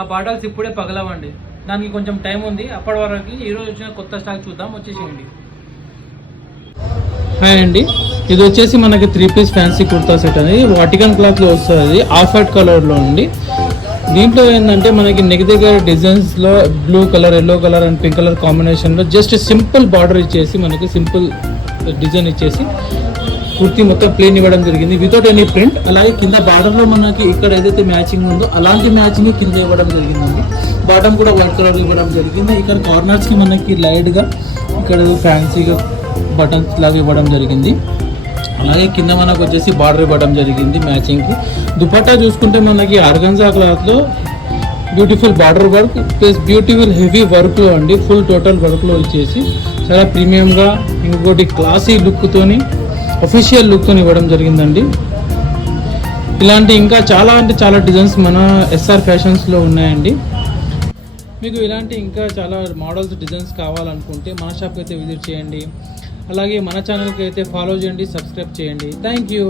ఆ బాటల్స్ ఇప్పుడే పగలవండి. దానికి కొంచెం టైం ఉంది. అప్పటి వరకు ఈరోజు వచ్చిన కొత్త స్టాక్ చూద్దాం, వచ్చేసేయండి. హాయ్ అండి, ఇది వచ్చేసి మనకి 3 పీస్ ఫ్యాన్సీ కుర్తా సెట్ అనేది వాటికన్ క్లాత్లో వస్తుంది, ఆఫ్ వైట్ కలర్లో ఉంది. దీంట్లో ఏంటంటే మనకి దగ్గర డిజైన్స్లో blue colour, yellow colour and pink colour కాంబినేషన్లో జస్ట్ సింపుల్ బార్డర్ ఇచ్చేసి మనకి సింపుల్ డిజైన్ ఇచ్చేసి కుర్తీ మొత్తం ప్లేన్ ఇవ్వడం జరిగింది వితౌట్ ఎనీ ప్రింట్. అలాగే కింద బార్డర్లో మనకి ఇక్కడ ఏదైతే మ్యాచింగ్ ఉందో అలాంటి మ్యాచింగ్ కింద ఇవ్వడం జరిగిందండి. బాటమ్ కూడా వైట్ కలర్ ఇవ్వడం జరిగింది. ఇక్కడ కార్నర్స్కి మనకి లైట్గా ఇక్కడ ఫ్యాన్సీగా బటన్స్ లాగా ఇవ్వడం జరిగింది. అలాగే కింద మనకు వచ్చేసి బార్డర్ ఇవ్వడం జరిగింది మ్యాచింగ్కి. దుపట్టా చూసుకుంటే మనకి ఆర్గంజా క్లాత్లో beautiful border work plus beautiful heavy వర్క్లో అండి, ఫుల్ టోటల్ వర్క్లో వచ్చేసి చాలా ప్రీమియంగా ఇంకోటి క్లాసీ లుక్తోని అఫీషియల్ లుక్తో ఇవ్వడం జరిగిందండి. ఇలాంటి ఇంకా చాలా అంటే చాలా డిజైన్స్ మన ఎస్ఆర్ ఫ్యాషన్స్లో ఉన్నాయండి. మీకు ఇలాంటి ఇంకా చాలా మోడల్స్ డిజైన్స్ కావాలనుకుంటే మన షాప్కి అయితే విజిట్ చేయండి. అలాగే మన ఛానల్కి అయితే ఫాలో చేయండి, సబ్స్క్రైబ్ చేయండి. Thank you.